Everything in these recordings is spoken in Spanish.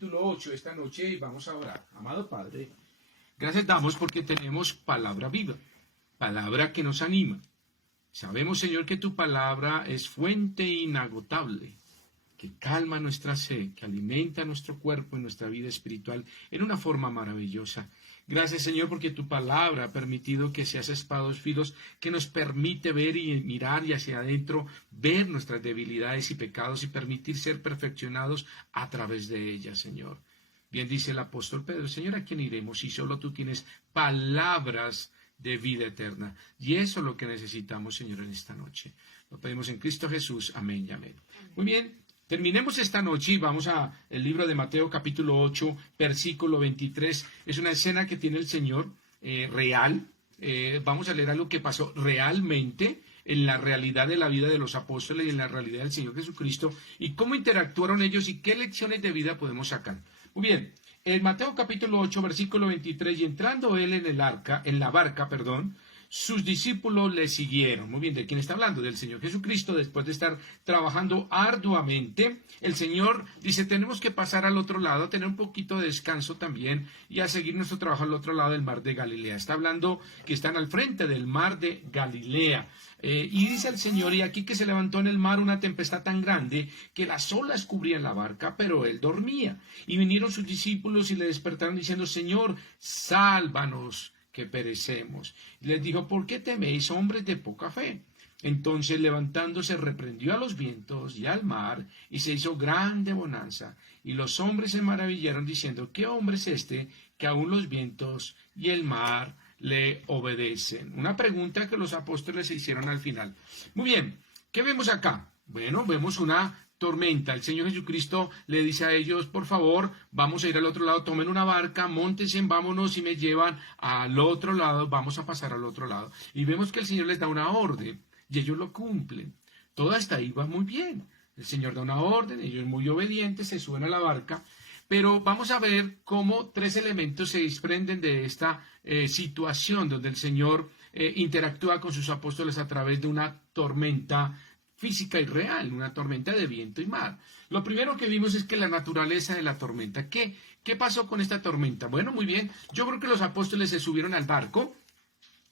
capítulo 8 esta noche y vamos a orar. Amado Padre, gracias damos porque tenemos palabra viva, palabra que nos anima. Sabemos, Señor, que tu palabra es fuente inagotable, que calma nuestra sed, que alimenta nuestro cuerpo y nuestra vida espiritual en una forma maravillosa. Gracias, Señor, porque tu palabra ha permitido que seas espados filos que nos permite ver y mirar y hacia adentro, ver nuestras debilidades y pecados y permitir ser perfeccionados a través de ellas, Señor. Bien dice el apóstol Pedro, Señor, ¿a quién iremos si solo tú tienes palabras de vida eterna? Y eso es lo que necesitamos, Señor, en esta noche. Lo pedimos en Cristo Jesús. Amén y amén. Muy bien. Terminemos esta noche y vamos al libro de Mateo capítulo 8, versículo 23. Es una escena que tiene el Señor real. Vamos a leer algo que pasó realmente en la realidad de la vida de los apóstoles y en la realidad del Señor Jesucristo y cómo interactuaron ellos y qué lecciones de vida podemos sacar. Muy bien, en Mateo capítulo 8, versículo 23, y entrando él en la barca, sus discípulos le siguieron. Muy bien, ¿de quién está hablando? Del Señor Jesucristo. Después de estar trabajando arduamente, el Señor dice, tenemos que pasar al otro lado, tener un poquito de descanso también y a seguir nuestro trabajo al otro lado del mar de Galilea. Está hablando que están al frente del mar de Galilea. Y dice el Señor, y aquí que se levantó en el mar una tempestad tan grande que las olas cubrían la barca, pero él dormía. Y vinieron sus discípulos y le despertaron diciendo, Señor, sálvanos, que perecemos. Y les dijo, ¿por qué teméis, hombres de poca fe? Entonces levantándose reprendió a los vientos y al mar, y se hizo grande bonanza. Y los hombres se maravillaron diciendo, ¿qué hombre es este que aun los vientos y el mar le obedecen? Una pregunta que los apóstoles se hicieron al final. Muy bien, ¿qué vemos acá? Bueno, vemos una tormenta. El Señor Jesucristo le dice a ellos, por favor, vamos a ir al otro lado, tomen una barca, móntense, vámonos y me llevan al otro lado, vamos a pasar al otro lado. Y vemos que el Señor les da una orden y ellos lo cumplen. Todo hasta ahí va muy bien. El Señor da una orden, ellos muy obedientes, se suben a la barca, pero vamos a ver cómo tres elementos se desprenden de esta situación donde el Señor interactúa con sus apóstoles a través de una tormenta física y real, una tormenta de viento y mar. Lo primero que vimos es que la naturaleza de la tormenta. ¿Qué pasó con esta tormenta? Bueno, muy bien, yo creo que los apóstoles se subieron al barco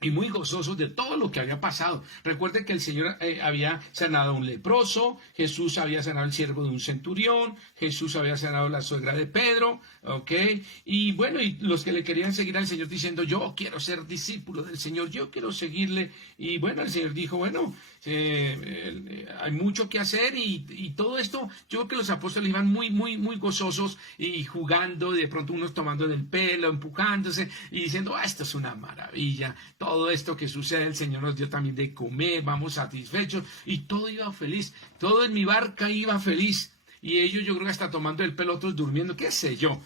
y muy gozosos de todo lo que había pasado. Recuerden que el Señor había sanado a un leproso, Jesús había sanado al siervo de un centurión, Jesús había sanado a la suegra de Pedro, ¿ok? Y bueno, y los que le querían seguir al Señor diciendo, yo quiero ser discípulo del Señor, yo quiero seguirle. Y bueno, el Señor dijo, bueno, hay mucho que hacer y todo esto, yo creo que los apóstoles iban muy gozosos y jugando, y de pronto unos tomando del pelo, empujándose y diciendo, esto es una maravilla, todo esto que sucede, el Señor nos dio también de comer, vamos satisfechos, y todo iba feliz, todo en mi barca iba feliz, y ellos yo creo que hasta tomando el pelo, otros durmiendo, qué sé yo.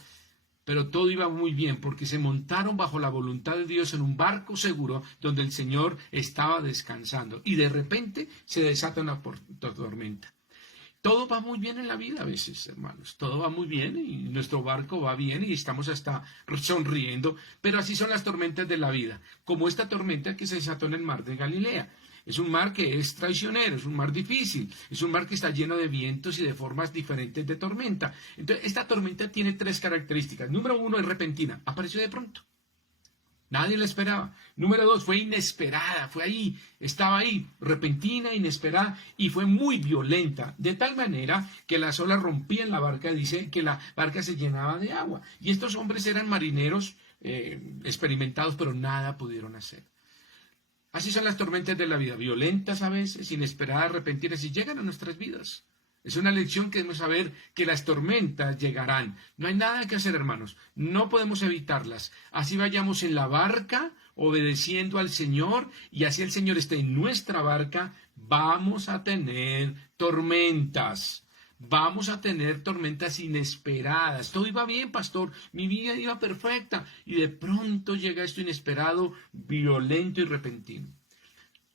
Pero todo iba muy bien porque se montaron bajo la voluntad de Dios en un barco seguro donde el Señor estaba descansando. Y de repente se desata una tormenta. Todo va muy bien en la vida a veces, hermanos. Todo va muy bien y nuestro barco va bien y estamos hasta sonriendo. Pero así son las tormentas de la vida. Como esta tormenta que se desató en el mar de Galilea. Es un mar que es traicionero, es un mar difícil, es un mar que está lleno de vientos y de formas diferentes de tormenta. Entonces, esta tormenta tiene tres características. Número uno, es repentina, apareció de pronto. Nadie la esperaba. Número dos, fue inesperada, fue ahí, estaba ahí, repentina, inesperada, y fue muy violenta, de tal manera que las olas rompían la barca, dice que la barca se llenaba de agua. Y estos hombres eran marineros experimentados, pero nada pudieron hacer. Así son las tormentas de la vida, violentas a veces, inesperadas, repentinas, y llegan a nuestras vidas. Es una lección que debemos saber que las tormentas llegarán. No hay nada que hacer, hermanos. No podemos evitarlas. Así vayamos en la barca, obedeciendo al Señor, y así el Señor esté en nuestra barca, vamos a tener tormentas. Vamos a tener tormentas inesperadas. Todo iba bien, pastor. Mi vida iba perfecta. Y de pronto llega esto inesperado, violento y repentino.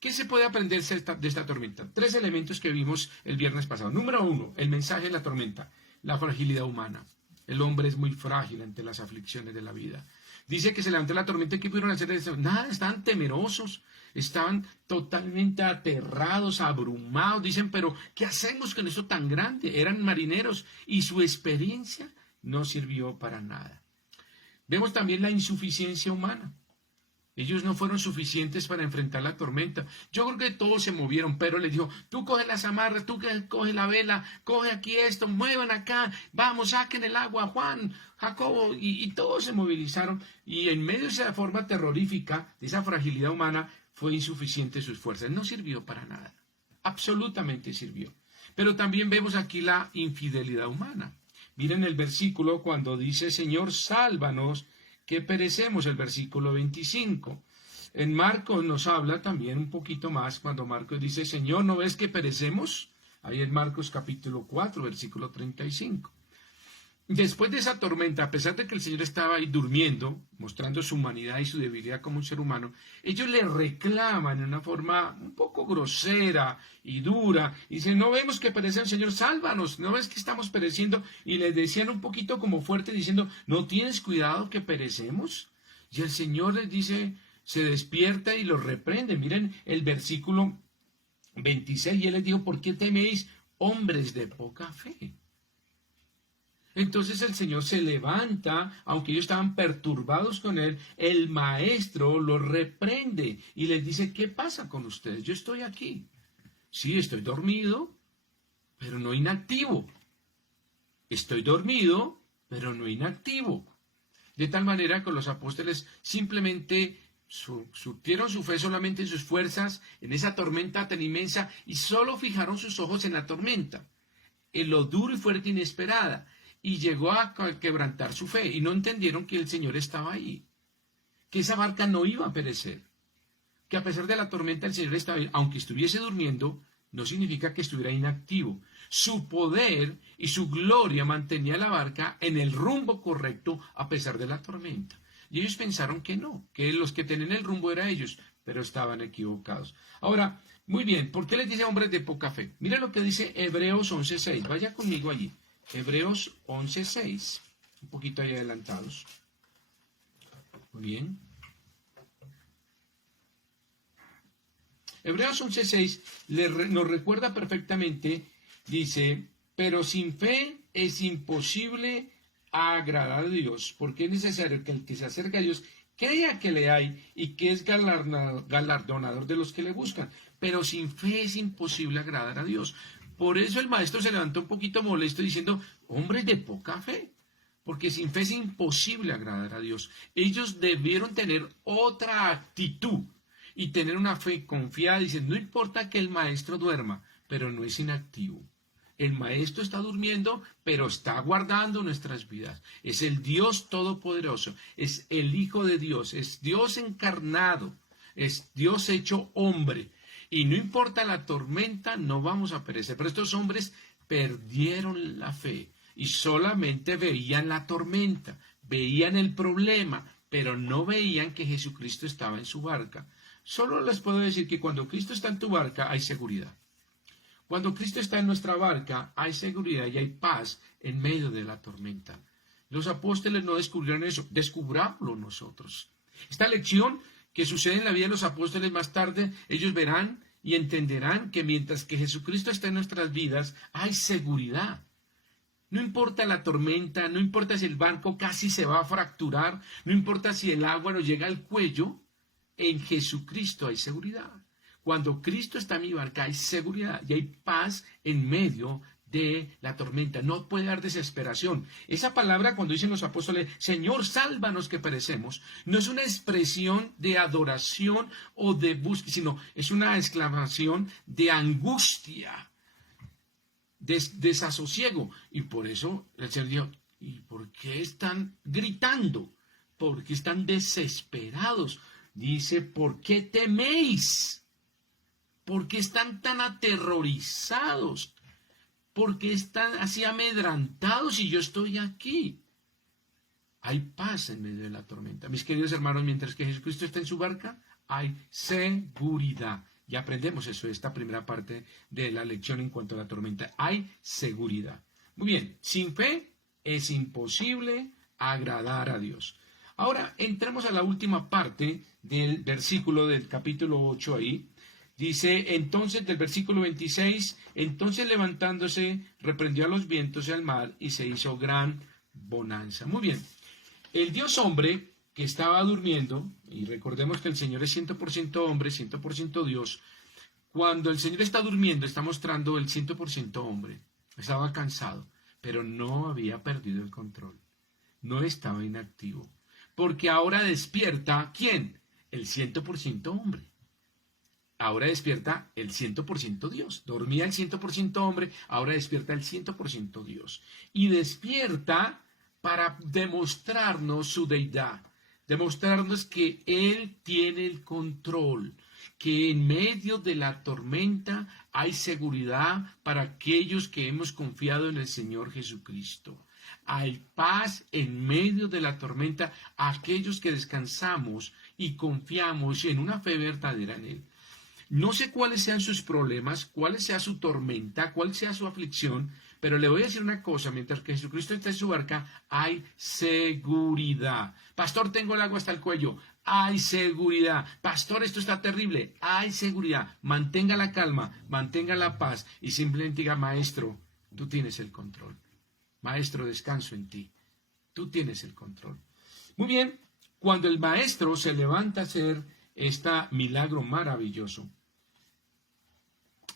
¿Qué se puede aprender de esta tormenta? Tres elementos que vimos el viernes pasado. Número uno, el mensaje de la tormenta. La fragilidad humana. El hombre es muy frágil ante las aflicciones de la vida. Dice que se levantó la tormenta y ¿qué pudieron hacer? Nada, estaban temerosos. Estaban totalmente aterrados, abrumados. Dicen, pero ¿qué hacemos con eso tan grande? Eran marineros y su experiencia no sirvió para nada. Vemos también la insuficiencia humana. Ellos no fueron suficientes para enfrentar la tormenta. Yo creo que todos se movieron. Pedro les dijo, tú coge las amarras, tú coge la vela, coge aquí esto, muevan acá, vamos, saquen el agua, Juan, Jacobo, y todos se movilizaron. Y en medio de esa forma terrorífica, de esa fragilidad humana, fue insuficiente sus fuerzas. No sirvió para nada. Absolutamente sirvió. Pero también vemos aquí la infidelidad humana. Miren el versículo cuando dice, Señor, sálvanos, que perecemos, el versículo 25. En Marcos nos habla también un poquito más, cuando Marcos dice, Señor, ¿no ves que perecemos? Ahí en Marcos capítulo 4, versículo 35. Después de esa tormenta, a pesar de que el Señor estaba ahí durmiendo, mostrando su humanidad y su debilidad como un ser humano, ellos le reclaman de una forma un poco grosera y dura. Y dicen, no vemos que perecemos, Señor, sálvanos, no ves que estamos pereciendo. Y les decían un poquito como fuerte, diciendo, ¿no tienes cuidado que perecemos? Y el Señor les dice, se despierta y los reprende. Miren el versículo 26, y Él les dijo, ¿por qué teméis, hombres de poca fe? Entonces el Señor se levanta, aunque ellos estaban perturbados con Él, el Maestro los reprende y les dice, ¿qué pasa con ustedes? Yo estoy aquí. Sí, estoy dormido, pero no inactivo. Estoy dormido, pero no inactivo. De tal manera que los apóstoles simplemente surtieron su fe solamente en sus fuerzas, en esa tormenta tan inmensa, y solo fijaron sus ojos en la tormenta, en lo duro y fuerte e inesperada. Y llegó a quebrantar su fe, y no entendieron que el Señor estaba ahí, que esa barca no iba a perecer, que a pesar de la tormenta el Señor estaba ahí, aunque estuviese durmiendo, no significa que estuviera inactivo. Su poder y su gloria mantenía la barca en el rumbo correcto a pesar de la tormenta. Y ellos pensaron que no, que los que tenían el rumbo eran ellos, pero estaban equivocados. Ahora, muy bien, ¿por qué les dice hombres de poca fe? Mira lo que dice Hebreos 11:6, vaya conmigo allí. Hebreos 11:6, un poquito ahí adelantados. Muy bien. Hebreos 11:6 nos recuerda perfectamente, dice, pero sin fe es imposible agradar a Dios, porque es necesario que el que se acerca a Dios crea que le hay y que es galardonador de los que le buscan. Pero sin fe es imposible agradar a Dios. Por eso el maestro se levantó un poquito molesto diciendo, hombres de poca fe, porque sin fe es imposible agradar a Dios. Ellos debieron tener otra actitud y tener una fe confiada, diciendo, no importa que el maestro duerma, pero no es inactivo. El maestro está durmiendo, pero está guardando nuestras vidas. Es el Dios todopoderoso, es el Hijo de Dios, es Dios encarnado, es Dios hecho hombre. Y no importa la tormenta, no vamos a perecer. Pero estos hombres perdieron la fe y solamente veían la tormenta, veían el problema, pero no veían que Jesucristo estaba en su barca. Solo les puedo decir que cuando Cristo está en tu barca hay seguridad. Cuando Cristo está en nuestra barca hay seguridad y hay paz en medio de la tormenta. Los apóstoles no descubrieron eso, descubrámoslo nosotros. Esta lección que sucede en la vida de los apóstoles más tarde, ellos verán y entenderán que mientras que Jesucristo está en nuestras vidas, hay seguridad. No importa la tormenta, no importa si el barco casi se va a fracturar, no importa si el agua nos llega al cuello, en Jesucristo hay seguridad. Cuando Cristo está en mi barca hay seguridad y hay paz en medio de la tormenta. No puede dar desesperación. Esa palabra cuando dicen los apóstoles, Señor, sálvanos que perecemos, no es una expresión de adoración o de búsqueda, sino es una exclamación de angustia, de desasosiego. Y por eso el Señor dijo, ¿y por qué están gritando? ¿Por qué están desesperados? Dice, ¿por qué teméis? ¿Por qué están tan aterrorizados? ¿Por qué están así amedrantados y yo estoy aquí? Hay paz en medio de la tormenta. Mis queridos hermanos, mientras que Jesucristo está en su barca, hay seguridad. Y aprendemos eso, esta primera parte de la lección en cuanto a la tormenta. Hay seguridad. Muy bien, sin fe es imposible agradar a Dios. Ahora entremos a la última parte del versículo del capítulo 8 ahí. Dice, entonces, del versículo 26, entonces levantándose, reprendió a los vientos y al mar, y se hizo gran bonanza. Muy bien. El Dios hombre que estaba durmiendo, y recordemos que el Señor es 100% hombre, 100% Dios, cuando el Señor está durmiendo, está mostrando el 100% hombre. Estaba cansado, pero no había perdido el control. No estaba inactivo. Porque ahora despierta, ¿quién? El 100% hombre. Ahora despierta el 100% Dios. Dormía el 100% hombre, ahora despierta el 100% Dios. Y despierta para demostrarnos su deidad, demostrarnos que Él tiene el control, que en medio de la tormenta hay seguridad para aquellos que hemos confiado en el Señor Jesucristo. Hay paz en medio de la tormenta a aquellos que descansamos y confiamos en una fe verdadera en Él. No sé cuáles sean sus problemas, cuál sea su tormenta, cuál sea su aflicción, pero le voy a decir una cosa, mientras que Jesucristo está en su barca, hay seguridad. Pastor, tengo el agua hasta el cuello. Hay seguridad. Pastor, esto está terrible. Hay seguridad. Mantenga la calma, mantenga la paz y simplemente diga, Maestro, tú tienes el control. Maestro, descanso en ti. Tú tienes el control. Muy bien, cuando el Maestro se levanta a hacer este milagro maravilloso,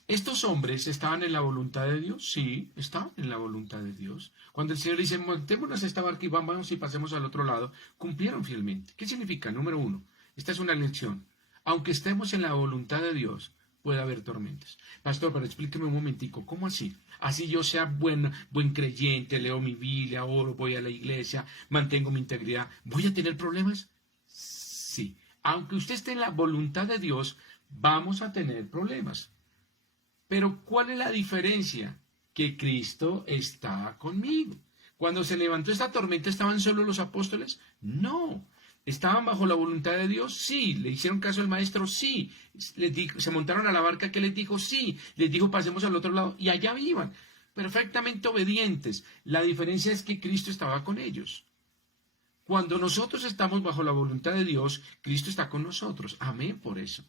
¿estos hombres estaban en la voluntad de Dios? Sí, estaban en la voluntad de Dios. Cuando el Señor dice, montémonos a esta barca y vamos y pasemos al otro lado, cumplieron fielmente. ¿Qué significa? Número uno, esta es una lección. Aunque estemos en la voluntad de Dios, puede haber tormentas. Pastor, pero explíqueme un momentico, ¿cómo así? Así yo sea buen creyente, leo mi Biblia, oro, voy a la iglesia, mantengo mi integridad, ¿voy a tener problemas? Sí. Aunque usted esté en la voluntad de Dios, vamos a tener problemas. Pero ¿cuál es la diferencia? Que Cristo está conmigo. Cuando se levantó esta tormenta, ¿estaban solo los apóstoles? No. ¿Estaban bajo la voluntad de Dios? Sí. ¿Le hicieron caso al Maestro? Sí. ¿Se montaron a la barca que les dijo? Sí. Les dijo, pasemos al otro lado. Y allá iban, perfectamente obedientes. La diferencia es que Cristo estaba con ellos. Cuando nosotros estamos bajo la voluntad de Dios, Cristo está con nosotros. Amén por eso.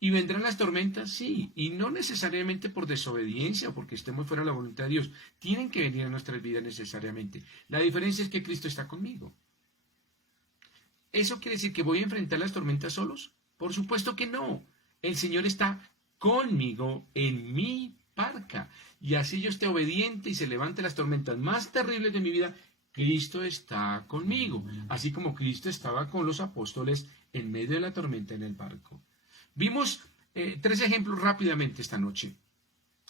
¿Y vendrán las tormentas? Sí, y no necesariamente por desobediencia o porque estemos fuera de la voluntad de Dios. Tienen que venir a nuestras vidas necesariamente. La diferencia es que Cristo está conmigo. ¿Eso quiere decir que voy a enfrentar las tormentas solos? Por supuesto que no. El Señor está conmigo en mi barca. Y así yo esté obediente y se levante las tormentas más terribles de mi vida, Cristo está conmigo. Así como Cristo estaba con los apóstoles en medio de la tormenta en el barco. Vimos 3 ejemplos rápidamente esta noche.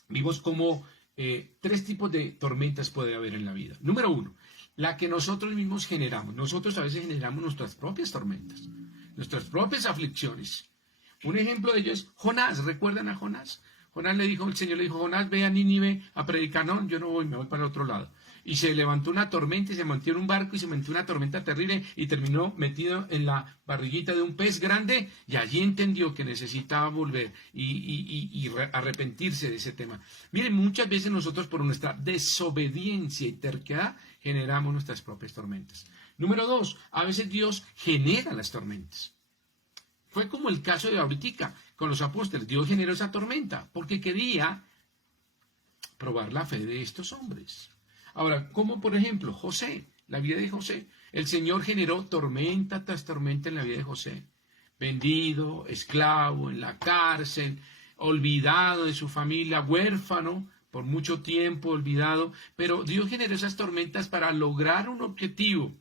Vimos cómo 3 tipos de tormentas puede haber en la vida. Número 1, la que nosotros mismos generamos. Nosotros a veces generamos nuestras propias tormentas, nuestras propias aflicciones. Un ejemplo de ello es Jonás. ¿Recuerdan a Jonás? Jonás le dijo, el Señor le dijo, Jonás, ve a Nínive a predicar. No, yo no voy, me voy para el otro lado. Y se levantó una tormenta y se montó en un barco y se metió una tormenta terrible y terminó metido en la barriguita de un pez grande y allí entendió que necesitaba volver y arrepentirse de ese tema. Miren, muchas veces nosotros por nuestra desobediencia y terquedad generamos nuestras propias tormentas. Número 2, a veces Dios genera las tormentas. Fue como el caso de ahorita con los apóstoles. Dios generó esa tormenta porque quería probar la fe de estos hombres. Ahora, como por ejemplo José, la vida de José. El Señor generó tormenta tras tormenta en la vida de José. Vendido, esclavo, en la cárcel, olvidado de su familia, huérfano, por mucho tiempo olvidado. Pero Dios generó esas tormentas para lograr un objetivo,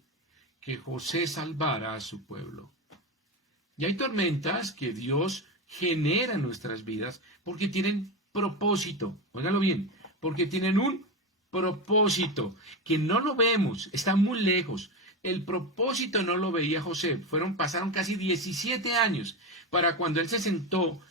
que José salvara a su pueblo. Y hay tormentas que Dios genera en nuestras vidas porque tienen propósito. Óigalo bien, porque tienen un propósito que no lo vemos, está muy lejos. El propósito no lo veía José. Pasaron casi 17 años para cuando él se sentó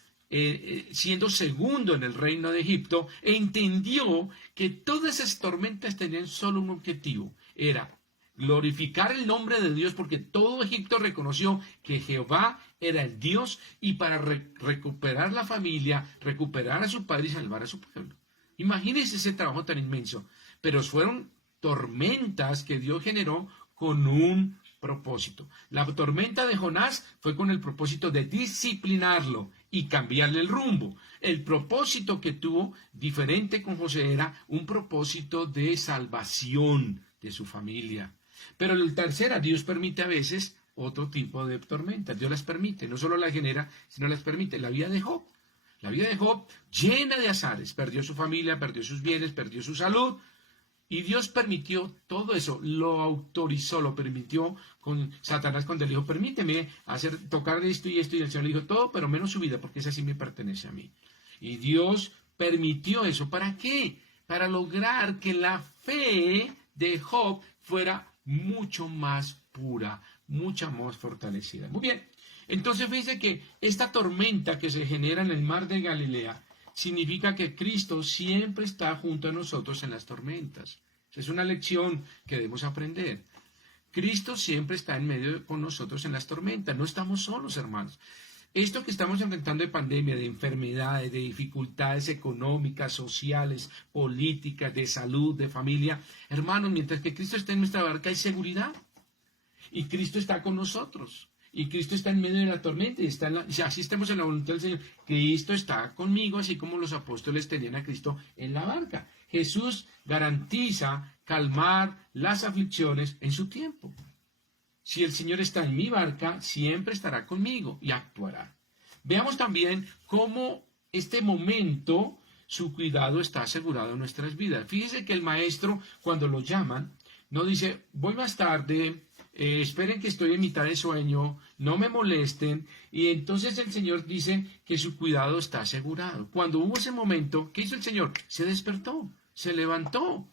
siendo segundo en el reino de Egipto, e entendió que todas esas tormentas tenían solo un objetivo, era glorificar el nombre de Dios, porque todo Egipto reconoció que Jehová era el Dios, y para recuperar la familia, recuperar a su padre y salvar a su pueblo. Imagínense ese trabajo tan inmenso, pero fueron tormentas que Dios generó con un propósito. La tormenta de Jonás fue con el propósito de disciplinarlo y cambiarle el rumbo. El propósito que tuvo diferente con José era un propósito de salvación de su familia. Pero el tercera, Dios permite a veces otro tipo de tormentas. Dios las permite, no solo las genera, sino las permite. La vida de Job. La vida de Job llena de azares. Perdió su familia, perdió sus bienes, perdió su salud. Y Dios permitió todo eso, lo autorizó, lo permitió con Satanás cuando le dijo, permíteme tocar esto y esto. Y el Señor le dijo, todo, pero menos su vida, porque esa sí me pertenece a mí. Y Dios permitió eso. ¿Para qué? Para lograr que la fe de Job fuera mucho más pura, mucha más fortalecida. Muy bien. Entonces fíjense que esta tormenta que se genera en el mar de Galilea significa que Cristo siempre está junto a nosotros en las tormentas. Es una lección que debemos aprender. Cristo siempre está en medio con nosotros en las tormentas. No estamos solos, hermanos. Esto que estamos enfrentando de pandemia, de enfermedades, de dificultades económicas, sociales, políticas, de salud, de familia, hermanos, mientras que Cristo está en nuestra barca hay seguridad. Y Cristo está con nosotros. Y Cristo está en medio de la tormenta. Y así estemos en la voluntad del Señor. Cristo está conmigo, así como los apóstoles tenían a Cristo en la barca. Jesús garantiza calmar las aflicciones en su tiempo. Si el Señor está en mi barca, siempre estará conmigo y actuará. Veamos también cómo este momento, su cuidado está asegurado en nuestras vidas. Fíjese que el maestro, cuando lo llaman, no dice, voy más tarde, esperen que estoy en mitad de sueño, no me molesten. Y entonces el Señor dice que su cuidado está asegurado. Cuando hubo ese momento, ¿qué hizo el Señor? Se despertó, se levantó.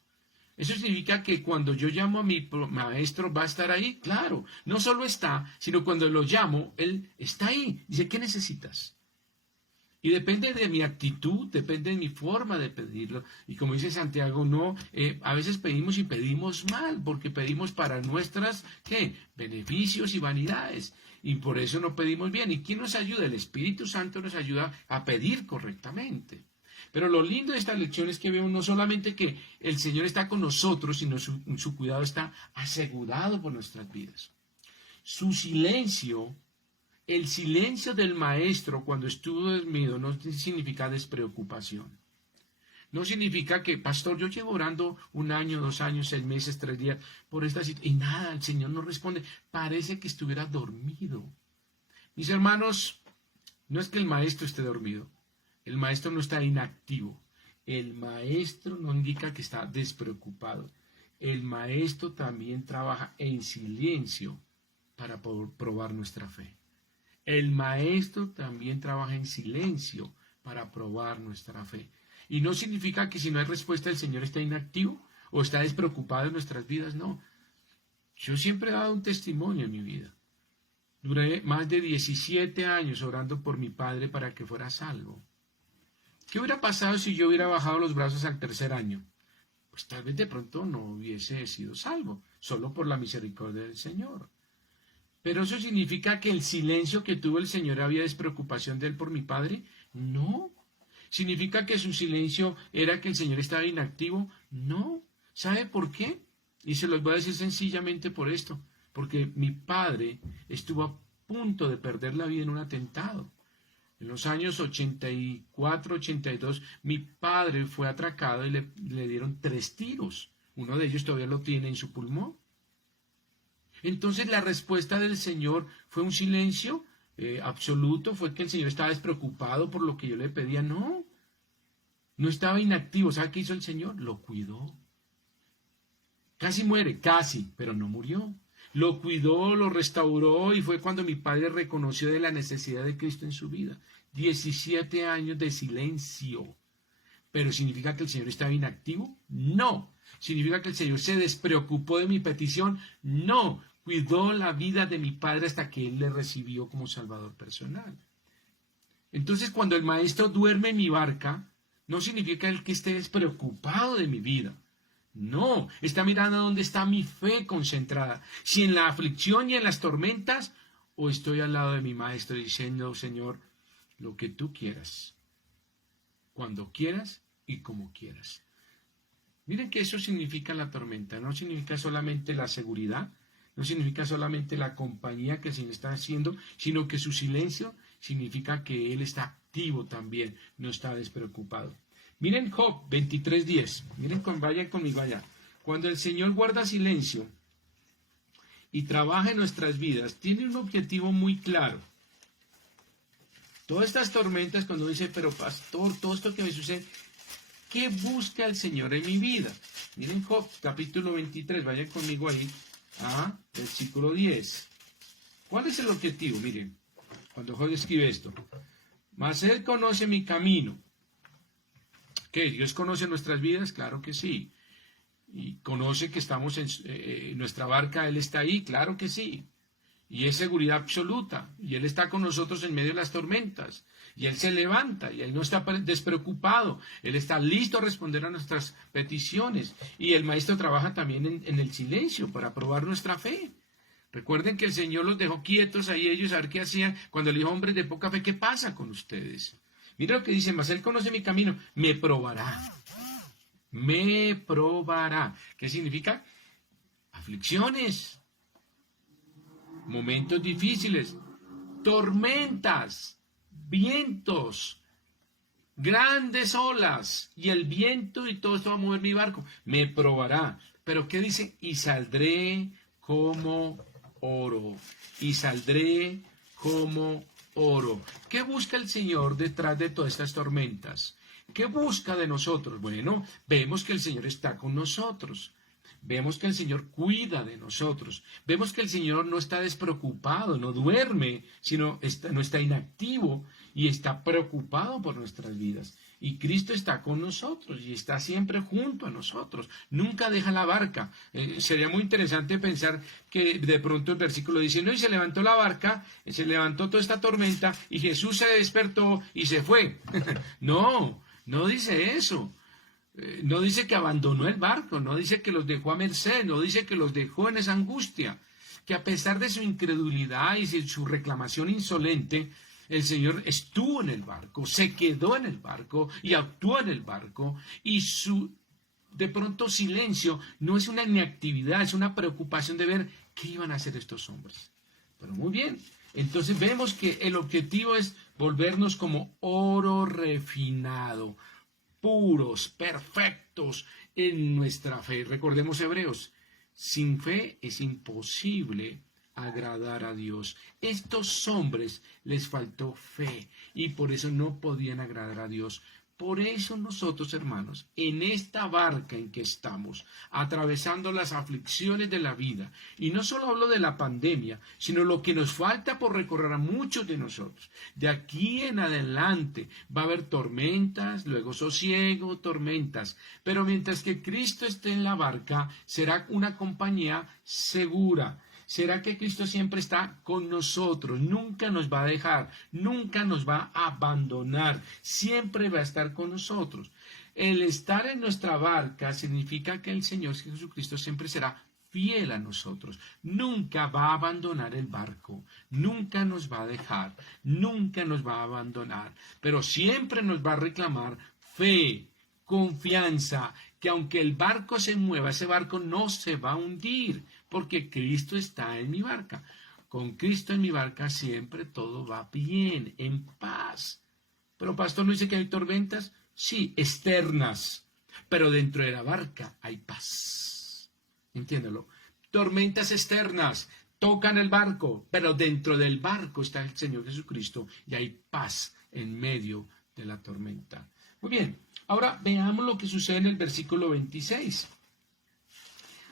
Eso significa que cuando yo llamo a mi maestro, ¿va a estar ahí? Claro, no solo está, sino cuando lo llamo, él está ahí. Dice, ¿qué necesitas? Y depende de mi actitud, depende de mi forma de pedirlo. Y como dice Santiago, no, a veces pedimos y pedimos mal, porque pedimos para nuestras, ¿qué? Beneficios y vanidades. Y por eso no pedimos bien. ¿Y quién nos ayuda? El Espíritu Santo nos ayuda a pedir correctamente. Pero lo lindo de esta lección es que vemos no solamente que el Señor está con nosotros, sino su cuidado está asegurado por nuestras vidas. Su silencio, el silencio del maestro cuando estuvo dormido, no significa despreocupación. No significa que, pastor, yo llevo orando 1 año, 2 años, 6 meses, 3 días por esta situación, y nada, el Señor no responde. Parece que estuviera dormido. Mis hermanos, no es que el maestro esté dormido. El maestro no está inactivo. El maestro no indica que está despreocupado. El maestro también trabaja en silencio para poder probar nuestra fe. El maestro también trabaja en silencio para probar nuestra fe. Y no significa que si no hay respuesta el Señor está inactivo o está despreocupado en nuestras vidas, no. Yo siempre he dado un testimonio en mi vida. Duré más de 17 años orando por mi padre para que fuera salvo. ¿Qué hubiera pasado si yo hubiera bajado los brazos al 3er año? Pues tal vez de pronto no hubiese sido salvo, solo por la misericordia del Señor. ¿Pero eso significa que el silencio que tuvo el Señor había despreocupación de él por mi padre? No. ¿Significa que su silencio era que el Señor estaba inactivo? No. ¿Sabe por qué? Y se los voy a decir sencillamente por esto. Porque mi padre estuvo a punto de perder la vida en un atentado. En los años 84, 82, mi padre fue atracado y le dieron 3 tiros. Uno de ellos todavía lo tiene en su pulmón. Entonces la respuesta del Señor fue un silencio absoluto, fue que el Señor estaba despreocupado por lo que yo le pedía. No, no estaba inactivo. ¿Sabe qué hizo el Señor? Lo cuidó. Casi muere, casi, pero no murió. Lo cuidó, lo restauró y fue cuando mi padre reconoció de la necesidad de Cristo en su vida. 17 años de silencio. ¿Pero significa que el Señor estaba inactivo? No. ¿Significa que el Señor se despreocupó de mi petición? No. Cuidó la vida de mi padre hasta que Él le recibió como Salvador personal. Entonces, cuando el Maestro duerme en mi barca, no significa que esté despreocupado de mi vida. No, está mirando dónde está mi fe concentrada. Si en la aflicción y en las tormentas, o estoy al lado de mi maestro diciendo, Señor, lo que tú quieras, cuando quieras y como quieras. Miren que eso significa la tormenta, no significa solamente la seguridad, no significa solamente la compañía que el Señor está haciendo, sino que su silencio significa que Él está activo también, no está despreocupado. Miren Job 23:10. Miren, vayan conmigo allá. Cuando el Señor guarda silencio y trabaja en nuestras vidas, tiene un objetivo muy claro. Todas estas tormentas, cuando dice, pero pastor, todo esto que me sucede, ¿qué busca el Señor en mi vida? Miren Job, capítulo 23, vayan conmigo ahí, versículo 10. ¿Cuál es el objetivo? Miren, cuando Job escribe esto. Mas Él conoce mi camino. ¿Qué? ¿Dios conoce nuestras vidas? Claro que sí. Y conoce que estamos en nuestra barca, Él está ahí, claro que sí. Y es seguridad absoluta. Y Él está con nosotros en medio de las tormentas. Y Él se levanta y Él no está despreocupado. Él está listo a responder a nuestras peticiones. Y el Maestro trabaja también en el silencio para probar nuestra fe. Recuerden que el Señor los dejó quietos ahí ellos a ver qué hacían. Cuando le dijo, hombres de poca fe, ¿qué pasa con ustedes? Mira lo que dice, mas Él conoce mi camino, me probará. Me probará. ¿Qué significa? Aflicciones, momentos difíciles, tormentas, vientos, grandes olas, y el viento y todo esto va a mover mi barco. Me probará. Pero ¿qué dice? Y saldré como oro. Y saldré como oro. ¿Qué busca el Señor detrás de todas estas tormentas? ¿Qué busca de nosotros? Bueno, vemos que el Señor está con nosotros. Vemos que el Señor cuida de nosotros. Vemos que el Señor no está despreocupado, no duerme, sino no está inactivo y está preocupado por nuestras vidas. Y Cristo está con nosotros y está siempre junto a nosotros. Nunca deja la barca. Sería muy interesante pensar que de pronto el versículo dice, no, y se levantó la barca, se levantó toda esta tormenta y Jesús se despertó y se fue. No, no dice eso. No dice que abandonó el barco, no dice que los dejó a merced, no dice que los dejó en esa angustia, que a pesar de su incredulidad y de su reclamación insolente, el Señor estuvo en el barco, se quedó en el barco y actuó en el barco, y su de pronto silencio no es una inactividad, es una preocupación de ver qué iban a hacer estos hombres. Pero muy bien, entonces vemos que el objetivo es volvernos como oro refinado, puros, perfectos en nuestra fe. Recordemos Hebreos, sin fe es imposible agradar a Dios. Estos hombres les faltó fe y por eso no podían agradar a Dios. Por eso nosotros, hermanos, en esta barca en que estamos, atravesando las aflicciones de la vida, y no solo hablo de la pandemia, sino lo que nos falta por recorrer a muchos de nosotros. De aquí en adelante va a haber tormentas, luego sosiego, tormentas, pero mientras que Cristo esté en la barca, será una compañía segura. ¿Será que Cristo siempre está con nosotros? Nunca nos va a dejar, nunca nos va a abandonar, siempre va a estar con nosotros. El estar en nuestra barca significa que el Señor Jesucristo siempre será fiel a nosotros, nunca va a abandonar el barco, nunca nos va a dejar, nunca nos va a abandonar, pero siempre nos va a reclamar fe, confianza, que aunque el barco se mueva, ese barco no se va a hundir, porque Cristo está en mi barca. Con Cristo en mi barca siempre todo va bien, en paz. Pero pastor, ¿no dice que hay tormentas? Sí, externas, pero dentro de la barca hay paz. Entiéndelo. Tormentas externas tocan el barco, pero dentro del barco está el Señor Jesucristo y hay paz en medio de la tormenta. Muy bien, ahora veamos lo que sucede en el versículo 26.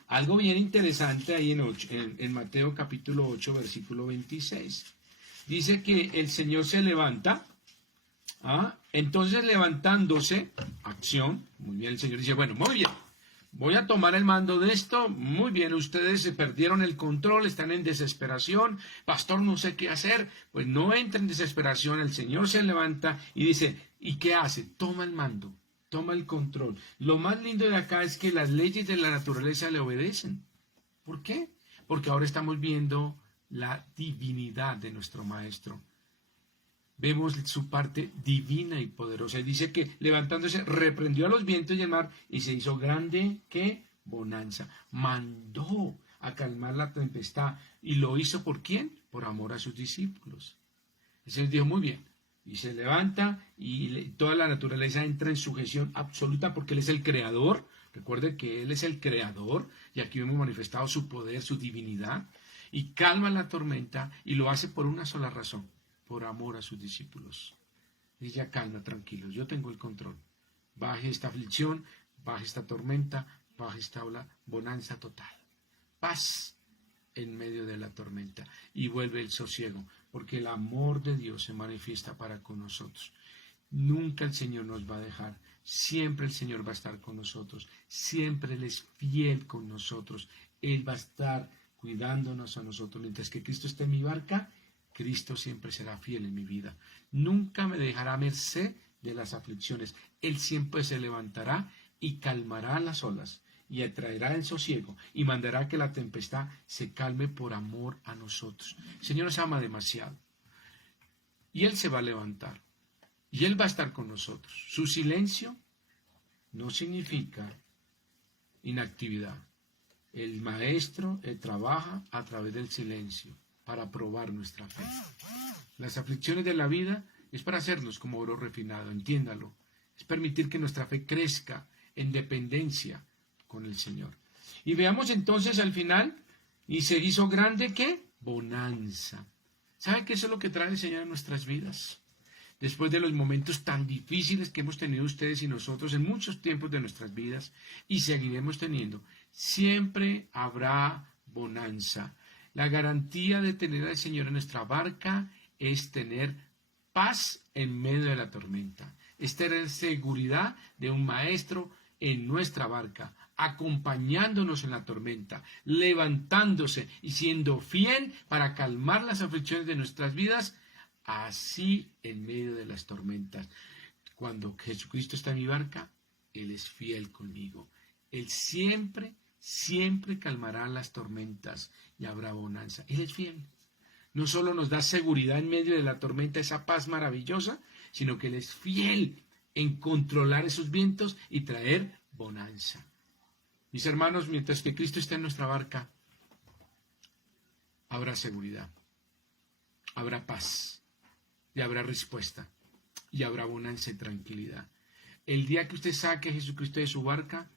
Algo bien interesante ahí en Mateo capítulo 8, versículo 26. Dice que el Señor se levanta, entonces levantándose, acción, muy bien, el Señor dice, bueno, muy bien, voy a tomar el mando de esto, muy bien, ustedes se perdieron el control, están en desesperación, pastor, no sé qué hacer, pues no entre en desesperación, el Señor se levanta y dice, ¿y qué hace? Toma el mando. Toma el control. Lo más lindo de acá es que las leyes de la naturaleza le obedecen. ¿Por qué? Porque ahora estamos viendo la divinidad de nuestro Maestro. Vemos su parte divina y poderosa. Y dice que levantándose reprendió a los vientos y el mar y se hizo grande, ¿qué? Bonanza. Mandó a calmar la tempestad. ¿Y lo hizo por quién? Por amor a sus discípulos. El Señor dijo, muy bien. Y se levanta y toda la naturaleza entra en sujeción absoluta porque Él es el creador. Recuerde que Él es el creador y aquí hemos manifestado su poder, su divinidad, y calma la tormenta y lo hace por una sola razón, por amor a sus discípulos. Ella calma, tranquilos, yo tengo el control. Baje esta aflicción, baje esta tormenta, baje esta ola, bonanza total. Paz en medio de la tormenta y vuelve el sosiego, porque el amor de Dios se manifiesta para con nosotros. Nunca el Señor nos va a dejar, siempre el Señor va a estar con nosotros, siempre Él es fiel con nosotros, Él va a estar cuidándonos a nosotros. Mientras que Cristo esté en mi barca, Cristo siempre será fiel en mi vida. Nunca me dejará a merced de las aflicciones. Él siempre se levantará y calmará las olas y atraerá el sosiego y mandará que la tempestad se calme por amor a nosotros. El Señor nos ama demasiado y Él se va a levantar y Él va a estar con nosotros. Su silencio no significa inactividad. El Maestro trabaja a través del silencio para probar nuestra fe. Las aflicciones de la vida es para hacernos como oro refinado, entiéndalo. Es permitir que nuestra fe crezca en dependencia con el Señor. Y veamos entonces al final, y se hizo grande, ¿qué? Bonanza. ¿Sabe qué eso es lo que trae el Señor en nuestras vidas? Después de los momentos tan difíciles que hemos tenido ustedes y nosotros en muchos tiempos de nuestras vidas, y seguiremos teniendo, siempre habrá bonanza. La garantía de tener al Señor en nuestra barca es tener paz en medio de la tormenta. Es tener seguridad de un Maestro en nuestra barca, acompañándonos en la tormenta, levantándose y siendo fiel para calmar las aflicciones de nuestras vidas, así en medio de las tormentas. Cuando Jesucristo está en mi barca, Él es fiel conmigo. Él siempre calmará las tormentas y habrá bonanza. Él es fiel. No solo nos da seguridad en medio de la tormenta, esa paz maravillosa, sino que Él es fiel en controlar esos vientos y traer bonanza. Mis hermanos, mientras que Cristo está en nuestra barca, habrá seguridad, habrá paz y habrá respuesta y habrá bonanza y tranquilidad. El día que usted saque a Jesucristo de su barca,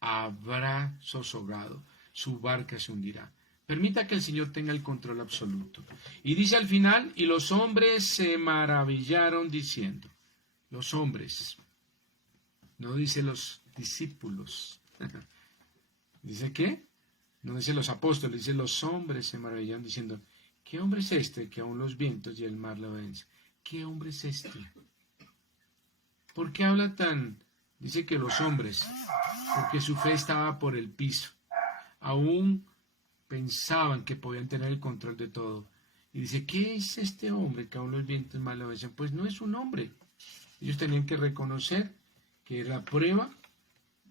habrá zozobrado, su barca se hundirá. Permita que el Señor tenga el control absoluto. Y dice al final, y los hombres se maravillaron diciendo, los hombres, no dice los discípulos. ¿Dice qué? No dice los apóstoles, dice los hombres se maravillaron diciendo, ¿qué hombre es este que aún los vientos y el mar le obedecen? ¿Qué hombre es este? ¿Por qué habla tan? Dice que los hombres, porque su fe estaba por el piso. Aún pensaban que podían tener el control de todo. Y dice, ¿qué es este hombre que aún los vientos mal le obedecen? Pues no es un hombre. Ellos tenían que reconocer que era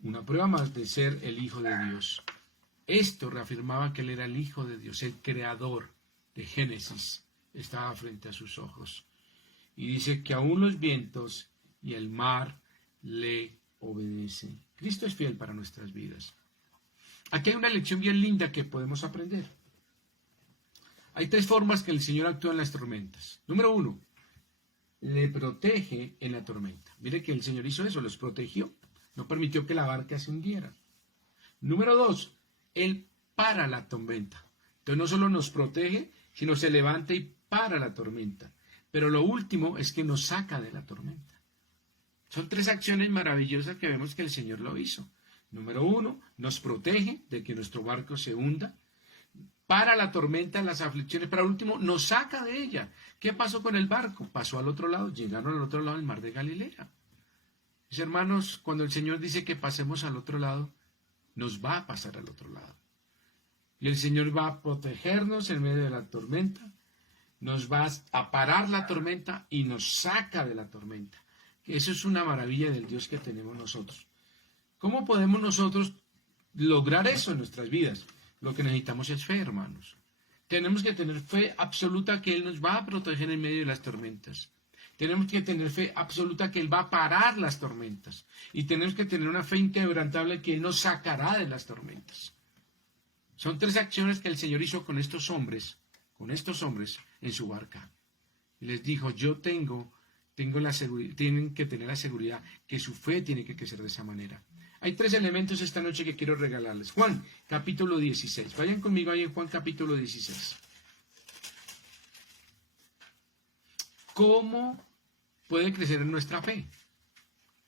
una prueba más de ser el Hijo de Dios. Esto reafirmaba que Él era el Hijo de Dios, el creador de Génesis, estaba frente a sus ojos. Y dice que aún los vientos y el mar le obedecen. Cristo es fiel para nuestras vidas. Aquí hay una lección bien linda que podemos aprender. Hay 3 formas que el Señor actúa en las tormentas. Número 1, le protege en la tormenta. Mire que el Señor hizo eso, los protegió. No permitió que la barca se hundiera. Número 2, Él para la tormenta. Entonces no solo nos protege, sino se levanta y para la tormenta. Pero lo último es que nos saca de la tormenta. Son 3 acciones maravillosas que vemos que el Señor lo hizo. Número 1, nos protege de que nuestro barco se hunda. Para la tormenta, las aflicciones. Pero al último, nos saca de ella. ¿Qué pasó con el barco? Pasó al otro lado, llegaron al otro lado del mar de Galilea. Mis hermanos, cuando el Señor dice que pasemos al otro lado, nos va a pasar al otro lado. Y el Señor va a protegernos en medio de la tormenta, nos va a parar la tormenta y nos saca de la tormenta. Eso es una maravilla del Dios que tenemos nosotros. ¿Cómo podemos nosotros lograr eso en nuestras vidas? Lo que necesitamos es fe, hermanos. Tenemos que tener fe absoluta que Él nos va a proteger en medio de las tormentas. Tenemos que tener fe absoluta que Él va a parar las tormentas. Y tenemos que tener una fe inquebrantable que Él nos sacará de las tormentas. Son 3 acciones que el Señor hizo con estos hombres en su barca. Y les dijo, yo tengo la seguridad, tienen que tener la seguridad que su fe tiene que crecer de esa manera. Hay 3 elementos esta noche que quiero regalarles. Juan, capítulo 16. Vayan conmigo ahí en Juan, capítulo 16. ¿Cómo puede crecer nuestra fe?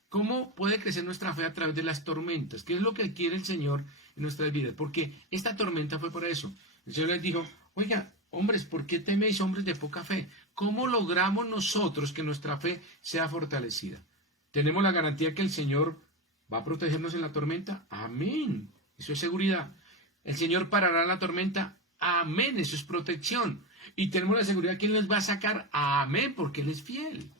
¿Cómo puede crecer nuestra fe a través de las tormentas? ¿Qué es lo que quiere el Señor en nuestras vidas? Porque esta tormenta fue por eso. El Señor les dijo, oiga, hombres, ¿por qué teméis, hombres de poca fe? ¿Cómo logramos nosotros que nuestra fe sea fortalecida? ¿Tenemos la garantía que el Señor va a protegernos en la tormenta? Amén. Eso es seguridad. ¿El Señor parará la tormenta? Amén. Eso es protección. Y tenemos la seguridad que Él nos va a sacar. Amén, porque Él es fiel.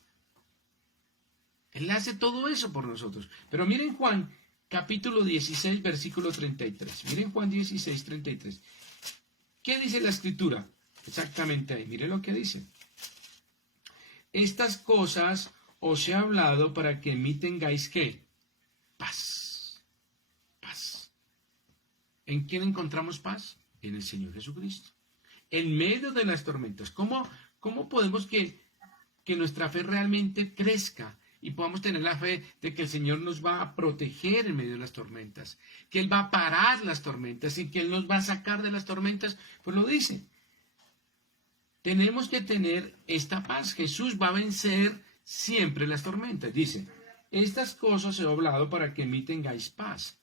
Él hace todo eso por nosotros. Pero miren Juan, capítulo 16, versículo 33. Miren Juan 16, 33. ¿Qué dice la Escritura? Exactamente ahí. Miren lo que dice. Estas cosas os he hablado para que en mí tengáis ¿qué? Paz. Paz. ¿En quién encontramos paz? En el Señor Jesucristo. En medio de las tormentas. ¿Cómo podemos que nuestra fe realmente crezca? Y podamos tener la fe de que el Señor nos va a proteger en medio de las tormentas, que Él va a parar las tormentas y que Él nos va a sacar de las tormentas, pues lo dice. Tenemos que tener esta paz. Jesús va a vencer siempre las tormentas. Dice, estas cosas he hablado para que en mí tengáis paz.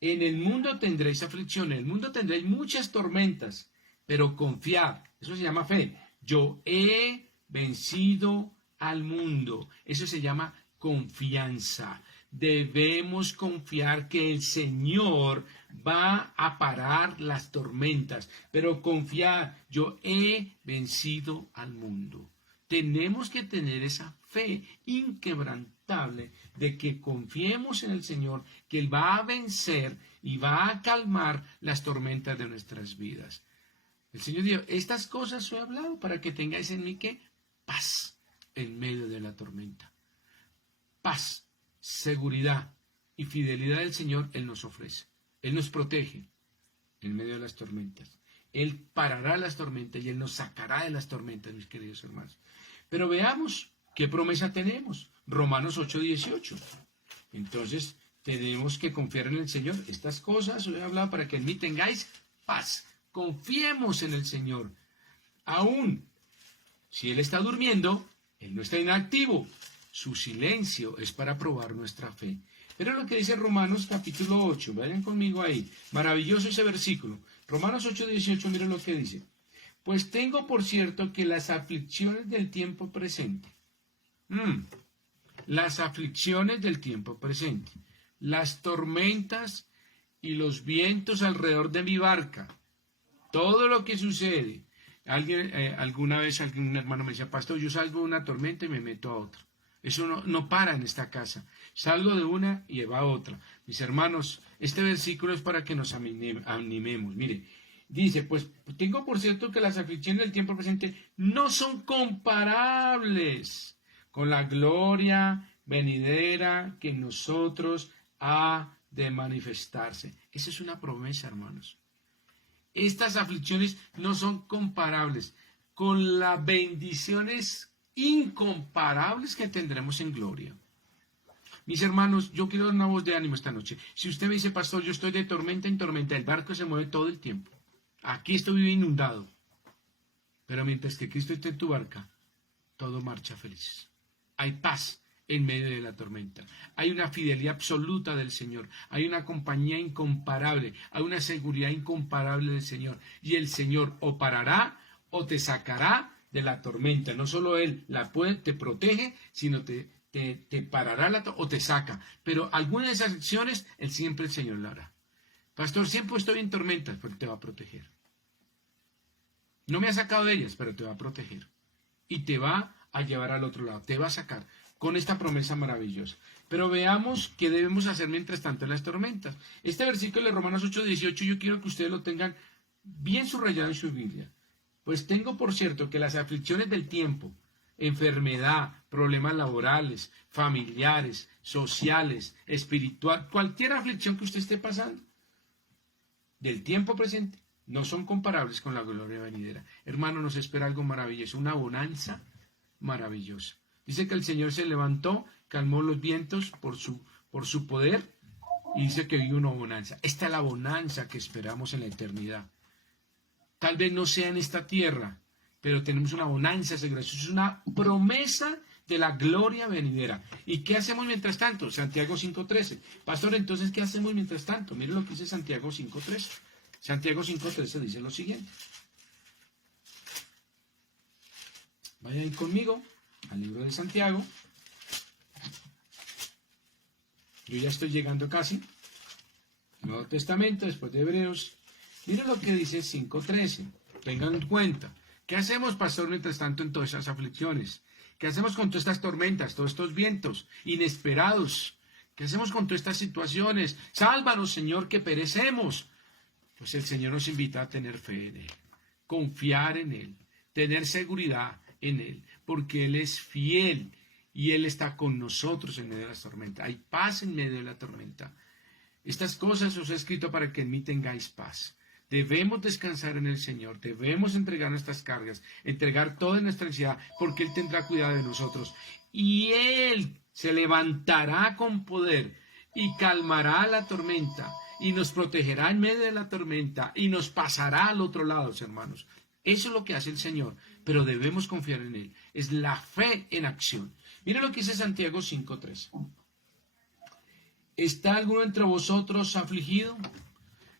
En el mundo tendréis aflicción, en el mundo tendréis muchas tormentas, pero confiad, eso se llama fe. Yo he vencido al mundo. Eso se llama confianza. Debemos confiar que el Señor va a parar las tormentas, pero confiar, yo he vencido al mundo. Tenemos que tener esa fe inquebrantable de que confiemos en el Señor, que Él va a vencer y va a calmar las tormentas de nuestras vidas. El Señor dijo, estas cosas os he hablado para que tengáis en mí ¿qué? Paz en medio de la tormenta. Paz, seguridad y fidelidad del Señor Él nos ofrece. Él nos protege en medio de las tormentas. Él parará las tormentas y Él nos sacará de las tormentas, mis queridos hermanos. Pero veamos qué promesa tenemos. Romanos 8:18. Entonces tenemos que confiar en el Señor. Estas cosas os he hablado para que en mí tengáis paz. Confiemos en el Señor. Aún si Él está durmiendo, Él no está inactivo. Su silencio es para probar nuestra fe. Pero lo que dice Romanos capítulo 8, vayan conmigo ahí. Maravilloso ese versículo. Romanos 8:18, miren lo que dice. Pues tengo por cierto que las aflicciones del tiempo presente. Las aflicciones del tiempo presente. Las tormentas y los vientos alrededor de mi barca. Todo lo que sucede. Alguna vez algún hermano me decía, pastor, yo salgo de una tormenta y me meto a otra. Eso no para en esta casa. Salgo de una y va a otra. Mis hermanos, este versículo es para que nos animemos. Mire, dice, pues tengo por cierto que las aflicciones del tiempo presente no son comparables con la gloria venidera que en nosotros ha de manifestarse. Esa es una promesa, hermanos. Estas aflicciones no son comparables con las bendiciones incomparables que tendremos en gloria. Mis hermanos, yo quiero dar una voz de ánimo esta noche. Si usted me dice, pastor, yo estoy de tormenta en tormenta, el barco se mueve todo el tiempo. Aquí estoy inundado. Pero mientras que Cristo esté en tu barca, todo marcha feliz. Hay paz en medio de la tormenta. Hay una fidelidad absoluta del Señor. Hay una compañía incomparable. Hay una seguridad incomparable del Señor. Y el Señor o parará o te sacará de la tormenta. No solo Él te protege, sino te parará o te saca. Pero algunas de esas acciones, siempre el Señor la hará. Pastor, siempre estoy en tormentas, pero te va a proteger. No me ha sacado de ellas, pero te va a proteger. Y te va a llevar al otro lado. Te va a sacar con esta promesa maravillosa. Pero veamos qué debemos hacer mientras tanto en las tormentas. Este versículo de Romanos 8:18 yo quiero que ustedes lo tengan bien subrayado en su Biblia. Pues tengo por cierto que las aflicciones del tiempo, enfermedad, problemas laborales, familiares, sociales, espiritual, cualquier aflicción que usted esté pasando, del tiempo presente, no son comparables con la gloria venidera. Hermano, nos espera algo maravilloso, una bonanza maravillosa. Dice que el Señor se levantó, calmó los vientos por su poder y dice que vive una bonanza. Esta es la bonanza que esperamos en la eternidad. Tal vez no sea en esta tierra, pero tenemos una bonanza segura. Eso es una promesa de la gloria venidera. ¿Y qué hacemos mientras tanto? Santiago 5.13. Pastor, entonces, ¿qué hacemos mientras tanto? Mire lo que dice Santiago 5.13. Santiago 5.13 dice lo siguiente. Vayan conmigo al libro de Santiago. Yo ya estoy llegando casi. Nuevo Testamento, después de Hebreos. Miren lo que dice 5.13. Tengan en cuenta. ¿Qué hacemos, pastor, mientras tanto en todas esas aflicciones? ¿Qué hacemos con todas estas tormentas, todos estos vientos inesperados? ¿Qué hacemos con todas estas situaciones? Sálvanos, Señor, que perecemos. Pues el Señor nos invita a tener fe en Él, confiar en Él, tener seguridad en Él, porque Él es fiel y Él está con nosotros en medio de la tormenta. Hay paz en medio de la tormenta. Estas cosas os he escrito para que en mí tengáis paz. Debemos descansar en el Señor, debemos entregar nuestras cargas, entregar toda nuestra ansiedad, porque Él tendrá cuidado de nosotros. Y Él se levantará con poder y calmará la tormenta y nos protegerá en medio de la tormenta y nos pasará al otro lado, hermanos. Eso es lo que hace el Señor, pero debemos confiar en Él. Es la fe en acción. Mira lo que dice Santiago 5.13. ¿Está alguno entre vosotros afligido?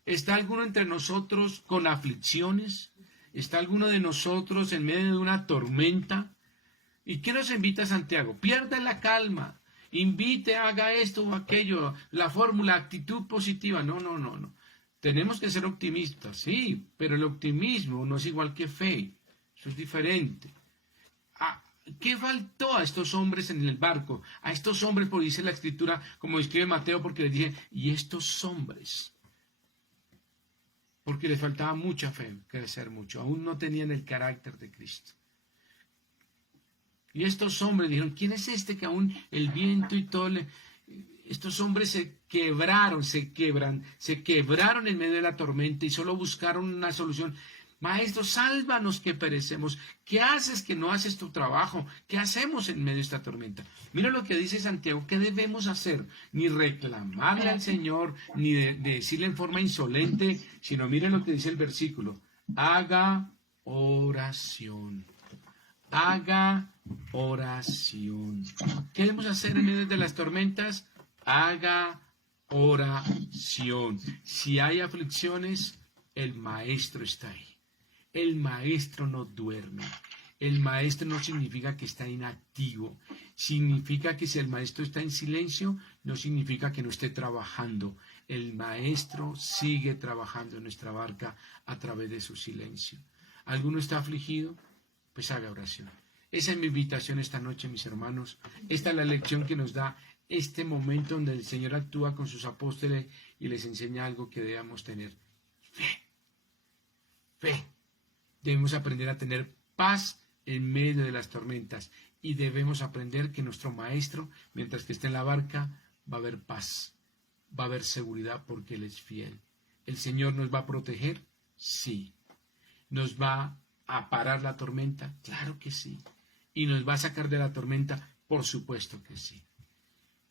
¿Está alguno entre nosotros con aflicciones? ¿Está alguno de nosotros en medio de una tormenta? ¿Y qué nos invita Santiago? Pierda la calma, invite, haga esto o aquello, la fórmula, actitud positiva. No. Tenemos que ser optimistas, sí, pero el optimismo no es igual que fe. Eso es diferente. ¿Qué faltó a estos hombres en el barco? A estos hombres, por dice la Escritura, como escribe Mateo, porque les dije, y estos hombres, porque les faltaba mucha fe, crecer mucho, aún no tenían el carácter de Cristo. Y estos hombres dijeron, ¿quién es este que aún el viento y todo Estos hombres se quebraron en medio de la tormenta y solo buscaron una solución. Maestro, sálvanos que perecemos. ¿Qué haces que no haces tu trabajo? ¿Qué hacemos en medio de esta tormenta? Mira lo que dice Santiago, ¿qué debemos hacer? Ni reclamarle al Señor, ni decirle en forma insolente, sino miren lo que dice el versículo. Haga oración. Haga oración. ¿Qué debemos hacer en medio de las tormentas? Haga oración. Si hay aflicciones, el Maestro está ahí. El Maestro no duerme. El Maestro no significa que está inactivo. Significa que si el Maestro está en silencio, no significa que no esté trabajando. El Maestro sigue trabajando en nuestra barca a través de su silencio. ¿Alguno está afligido? Pues haga oración. Esa es mi invitación esta noche, mis hermanos. Esta es la lección que nos da este momento donde el Señor actúa con sus apóstoles y les enseña algo que debamos tener. Fe. Debemos aprender a tener paz en medio de las tormentas y debemos aprender que nuestro Maestro, mientras que esté en la barca, va a haber paz, va a haber seguridad porque Él es fiel. ¿El Señor nos va a proteger? Sí. ¿Nos va a parar la tormenta? Claro que sí. ¿Y nos va a sacar de la tormenta? Por supuesto que sí.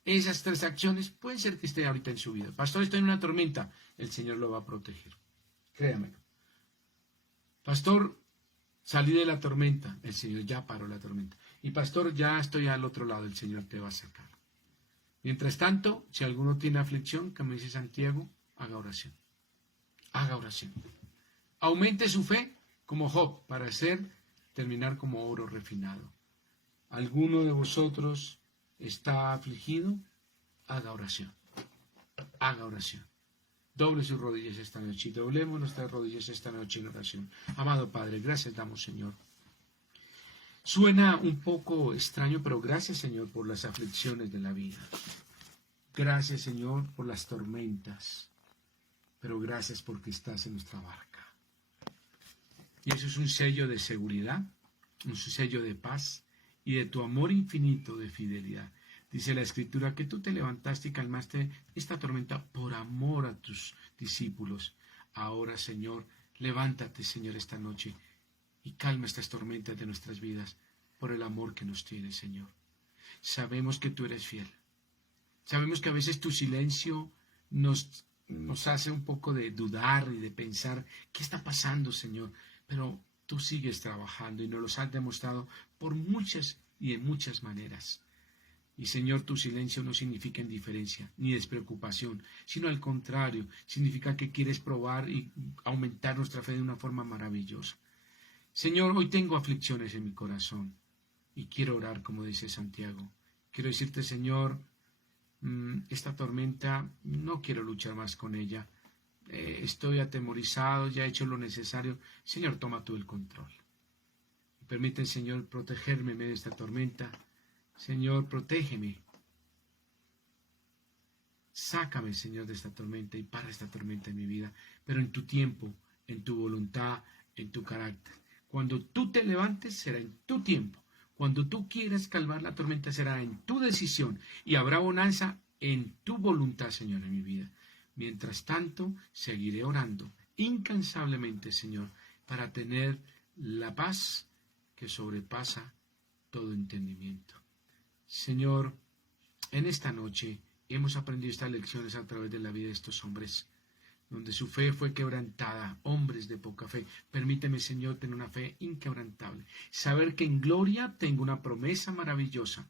Esas tres acciones pueden ser que esté ahorita en su vida. Pastor, estoy en una tormenta. El Señor lo va a proteger. Créamelo. Pastor, salí de la tormenta. El Señor ya paró la tormenta. Y pastor, ya estoy al otro lado. El Señor te va a sacar. Mientras tanto, si alguno tiene aflicción, como dice Santiago, haga oración. Haga oración. Aumente su fe como Job para terminar como oro refinado. ¿Alguno de vosotros está afligido? Haga oración. Haga oración. Doble sus rodillas esta noche y doblemos nuestras rodillas esta noche en oración. Amado Padre, gracias damos, Señor. Suena un poco extraño, pero gracias, Señor, por las aflicciones de la vida. Gracias, Señor, por las tormentas. Pero gracias porque estás en nuestra barca. Y eso es un sello de seguridad, un sello de paz y de tu amor infinito de fidelidad. Dice la Escritura que tú te levantaste y calmaste esta tormenta por amor a tus discípulos. Ahora, Señor, levántate, Señor, esta noche y calma estas tormentas de nuestras vidas por el amor que nos tienes, Señor. Sabemos que tú eres fiel. Sabemos que a veces tu silencio nos hace un poco de dudar y de pensar, ¿qué está pasando, Señor? Pero tú sigues trabajando y nos lo has demostrado por muchas y en muchas maneras. Y Señor, tu silencio no significa indiferencia ni despreocupación, sino al contrario, significa que quieres probar y aumentar nuestra fe de una forma maravillosa. Señor, hoy tengo aflicciones en mi corazón y quiero orar como dice Santiago. Quiero decirte, Señor, esta tormenta no quiero luchar más con ella. Estoy atemorizado, ya he hecho lo necesario. Señor, toma tú el control. Permite, Señor, protegerme en medio de esta tormenta. Señor, protégeme. Sácame, Señor, de esta tormenta y para esta tormenta en mi vida, pero en tu tiempo, en tu voluntad, en tu carácter. Cuando tú te levantes, será en tu tiempo. Cuando tú quieras calmar la tormenta, será en tu decisión y habrá bonanza en tu voluntad, Señor, en mi vida. Mientras tanto, seguiré orando incansablemente, Señor, para tener la paz que sobrepasa todo entendimiento. Señor, en esta noche hemos aprendido estas lecciones a través de la vida de estos hombres, donde su fe fue quebrantada, hombres de poca fe. Permíteme, Señor, tener una fe inquebrantable. Saber que en gloria tengo una promesa maravillosa.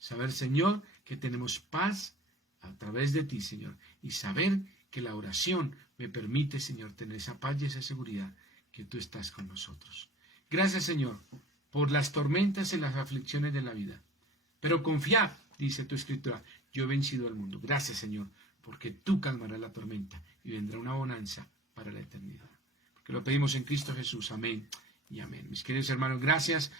Saber, Señor, que tenemos paz a través de ti, Señor. Y saber que la oración me permite, Señor, tener esa paz y esa seguridad que tú estás con nosotros. Gracias, Señor, por las tormentas y las aflicciones de la vida. Pero confiad, dice tu escritura, yo he vencido al mundo. Gracias, Señor, porque tú calmarás la tormenta y vendrá una bonanza para la eternidad. Porque lo pedimos en Cristo Jesús. Amén y amén. Mis queridos hermanos, gracias.